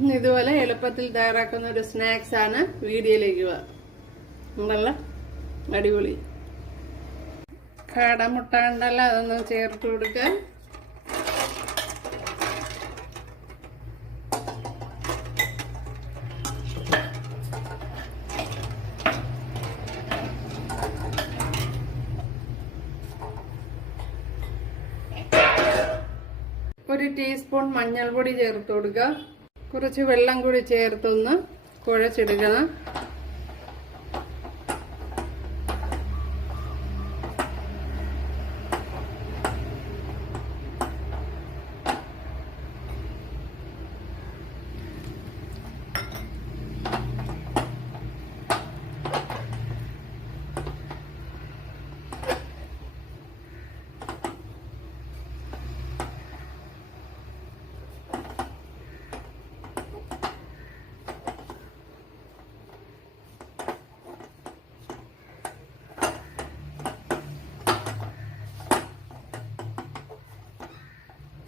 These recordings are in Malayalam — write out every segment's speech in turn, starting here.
ഇതുപോലെ എളുപ്പത്തിൽ തയ്യാറാക്കുന്ന ഒരു സ്നാക്സ് ആണ് വീഡിയോയിലേക്ക് ഉണ്ടല്ല അടിപൊളി കാടമുട്ട ഉണ്ടല്ലോ അതൊന്ന് ചേർത്ത് കൊടുക്കുക. ഒരു ടീസ്പൂൺ മഞ്ഞൾപ്പൊടി ചേർത്ത് കൊടുക്കുക. കുറച്ച് വെള്ളം കൂടി ചേർത്തൊന്ന് കുഴച്ചെടുക്കണം.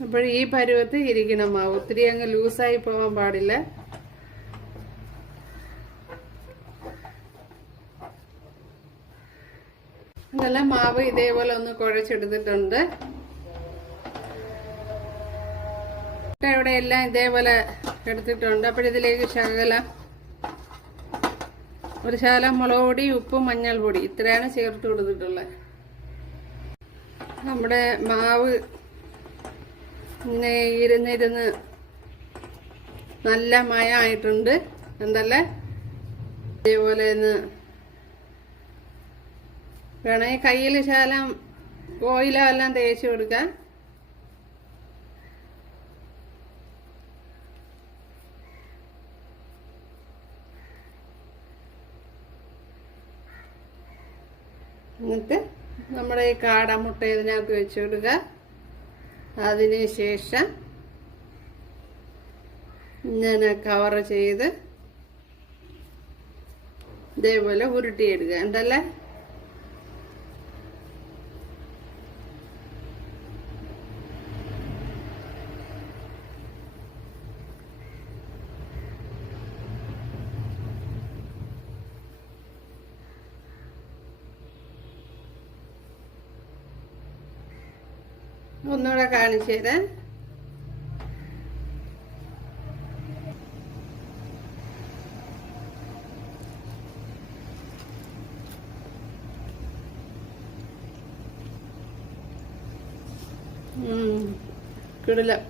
അപ്പോൾ ഈ പരുവത്ത് ഇരിക്കണം മാവ്. ഒത്തിരി അങ്ങ് ലൂസായി പോകാൻ പാടില്ല. ഇതെല്ലാം മാവ് ഇതേപോലെ ഒന്ന് കുഴച്ചെടുത്തിട്ടുണ്ട്. ഇവിടെ എല്ലാം ഇതേപോലെ എടുത്തിട്ടുണ്ട്. അപ്പോഴിതിലേക്ക് ഒരു ശകലം മുളക് പൊടി, ഉപ്പും മഞ്ഞൾപ്പൊടി ഇത്രയാണ് ചേർത്ത് കൊടുത്തിട്ടുള്ളത്. നമ്മുടെ മാവ് ഇങ്ങനെ ഇരുന്നിരുന്ന് നല്ല മയമായിട്ടുണ്ട്. എന്തല്ലേ ഇതേപോലെ ഒന്ന് വേണമെങ്കിൽ കയ്യിൽ ശകലം ഓയിലോ എല്ലാം തേച്ച് കൊടുക്കാം. എന്നിട്ട് നമ്മുടെ ഈ കാടമുട്ട ഇതിനകത്ത് വെച്ച് കൊടുക്കുക. അതിനുശേഷം ഇങ്ങനെ കവർ ചെയ്ത് ഇതേപോലെ ഉരുട്ടിയെടുക്കുക. എന്തല്ലേ ഒന്നുകൂടെ കാണിച്ചു തരാം. കിടിലം.